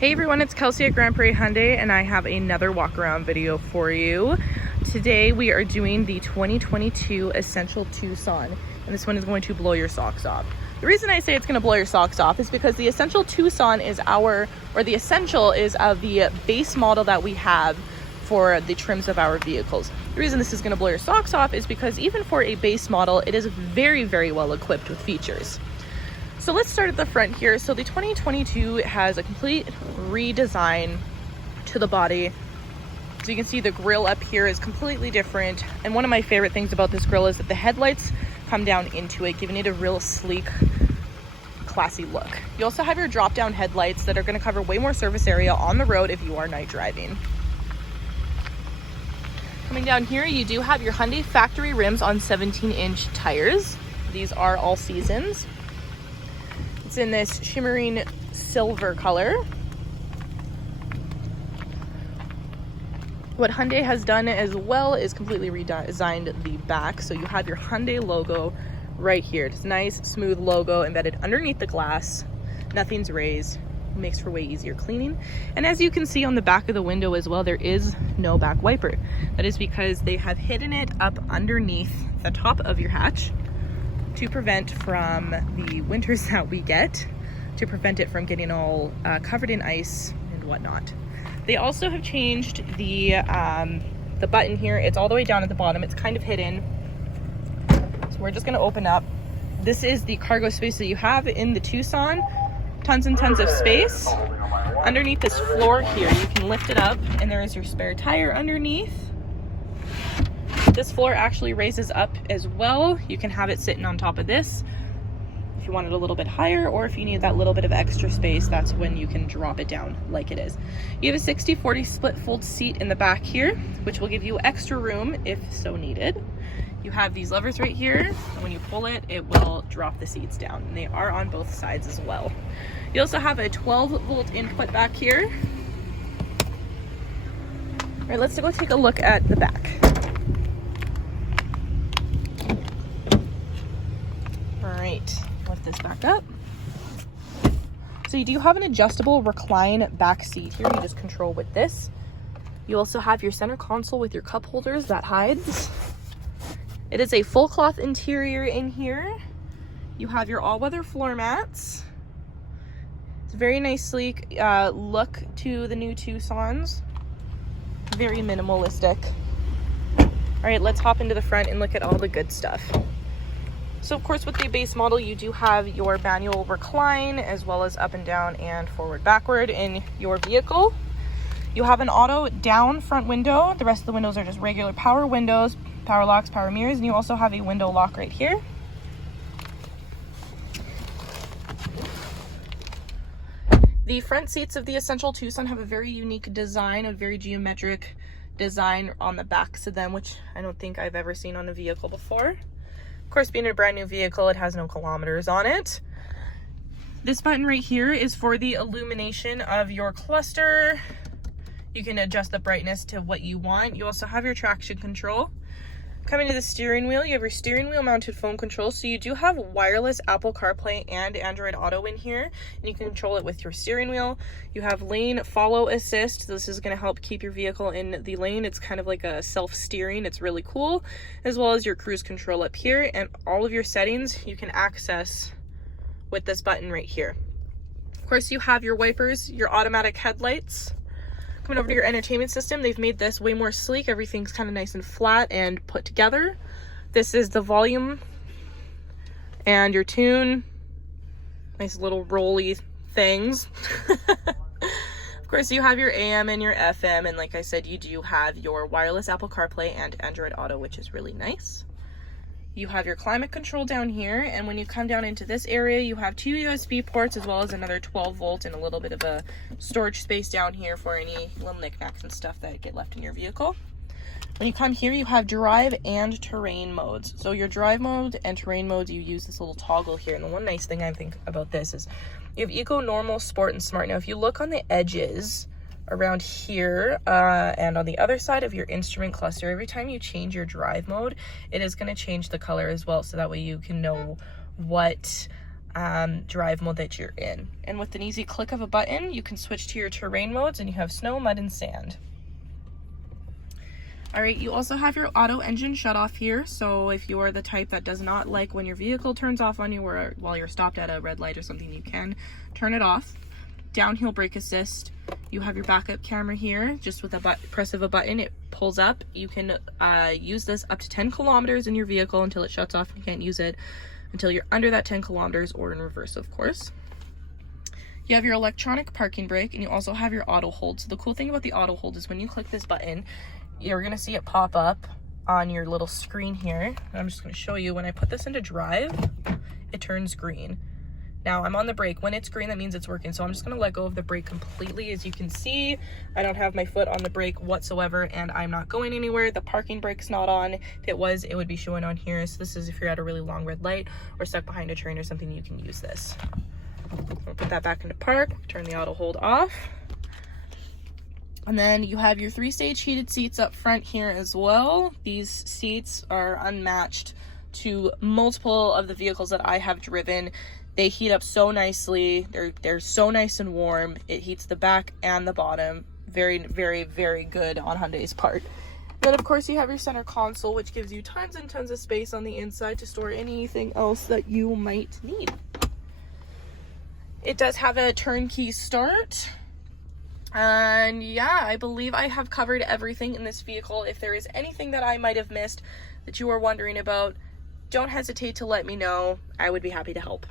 Hey everyone, it's Kelsey at Grand Prairie Hyundai and I have another walk around video for you. Today we are doing the 2022 Essential Tucson and this one is going to blow your socks off. The reason I say it's going to blow your socks off is because the Essential Tucson is the Essential is the base model that we have for the trims of our vehicles. The reason this is going to blow your socks off is because even for a base model, it is very, very well equipped with features. So let's start at the front here. So the 2022 has a complete redesign to the body. So you can see the grille up here is completely different. And one of my favorite things about this grille is that the headlights come down into it, giving it a real sleek, classy look. You also have your drop down headlights that are going to cover way more surface area on the road if you are night driving. Coming down here, you do have your Hyundai factory rims on 17-inch tires. These are all seasons. It's in this shimmering silver color. What Hyundai has done as well is completely redesigned the back. So you have your Hyundai logo right here. It's a nice, smooth logo embedded underneath the glass. Nothing's raised. It makes for way easier cleaning. And as you can see on the back of the window as well, there is no back wiper. That is because they have hidden it up underneath the top of your hatch to prevent from the winters that we get, to prevent it from getting all covered in ice and whatnot. They also have changed the button here. It's all the way down at the bottom. It's kind of hidden. So we're just going to open up. This is the cargo space that you have in the Tucson. Tons and tons of space. Underneath this floor here, you can lift it up and there is your spare tire underneath. This floor actually raises up as well. You can have it sitting on top of this if you want it a little bit higher, or if you need that little bit of extra space, that's when you can drop it down like it is. You have a 60-40 split fold seat in the back here, which will give you extra room if so needed. You have these levers right here, and when you pull it, it will drop the seats down, and they are on both sides as well. You also have a 12-volt input back here. All right, let's go take a look at the back. Alright, lift this back up. So you do have an adjustable recline back seat here. You just control with this. You also have your center console with your cup holders that hides. It is a full cloth interior in here. You have your all-weather floor mats. It's a very nice, sleek look to the new Tucsons. Very minimalistic. Alright, let's hop into the front and look at all the good stuff. So of course with the base model you do have your manual recline as well as up and down and forward backward in your vehicle. You have an auto down front window. The rest of the windows are just regular power windows, power locks, power mirrors, and you also have a window lock right here. The front seats of the Essential Tucson have a very unique design, a very geometric design on the backs of them, which I don't think I've ever seen on a vehicle before. Of course, being a brand new vehicle, it has no kilometers on it. This button right here is for the illumination of your cluster. You can adjust the brightness to what you want. You also have your traction control. Coming to the steering wheel, you have your steering wheel mounted phone control. So you do have wireless Apple CarPlay and Android Auto in here, and you can control it with your steering wheel. You have lane follow assist. This is going to help keep your vehicle in the lane. It's kind of like a self-steering. It's really cool, as well as your cruise control up here, and all of your settings you can access with this button right here. Of course, you have your wipers, your automatic headlights. Coming over to your entertainment system, they've made this way more sleek. Everything's kind of nice and flat and put together. This is the volume and your tune. Nice little rolly things. Of course, you have your AM and your FM, and like I said, you do have your wireless Apple CarPlay and Android Auto, which is really nice. You have your climate control down here, and when you come down into this area, you have 2 USB ports as well as another 12-volt and a little bit of a storage space down here for any little knickknacks and stuff that get left in your vehicle. When you come here, you have drive and terrain modes. So your drive mode and terrain modes, you use this little toggle here. And the one nice thing I think about this is you have eco, normal, sport, and smart. Now, if you look on the edges around here and on the other side of your instrument cluster, every time you change your drive mode, it is going to change the color as well, so that way you can know what drive mode that you're in. And with an easy click of a button, you can switch to your terrain modes, and you have snow, mud, and sand. All right, you also have your auto engine shut off here. So if you are the type that does not like when your vehicle turns off on you or while you're stopped at a red light or something, you can turn it off. Downhill brake assist. You have your backup camera here. Just with a press of a button, it pulls up. You can use this up to 10 kilometers in your vehicle until it shuts off. You can't use it until you're under that 10 kilometers or in reverse, of course. You have your electronic parking brake, and you also have your auto hold. So the cool thing about the auto hold is when you click this button, you're gonna see it pop up on your little screen here. I'm just gonna show you, when I put this into drive, it turns green. Now I'm on the brake. When it's green, that means it's working. So I'm just gonna let go of the brake completely. As you can see, I don't have my foot on the brake whatsoever, and I'm not going anywhere. The parking brake's not on. If it was, it would be showing on here. So this is if you're at a really long red light or stuck behind a train or something, you can use this. I'll put that back into park, turn the auto hold off. And then you have your 3-stage heated seats up front here as well. These seats are unmatched to multiple of the vehicles that I have driven. They heat up so nicely. They're so nice and warm. It heats the back and the bottom. Very, very, very good on Hyundai's part. Then of course you have your center console, which gives you tons and tons of space on the inside to store anything else that you might need. It does have a turnkey start. And yeah, I believe I have covered everything in this vehicle. If there is anything that I might have missed that you are wondering about, don't hesitate to let me know. I would be happy to help.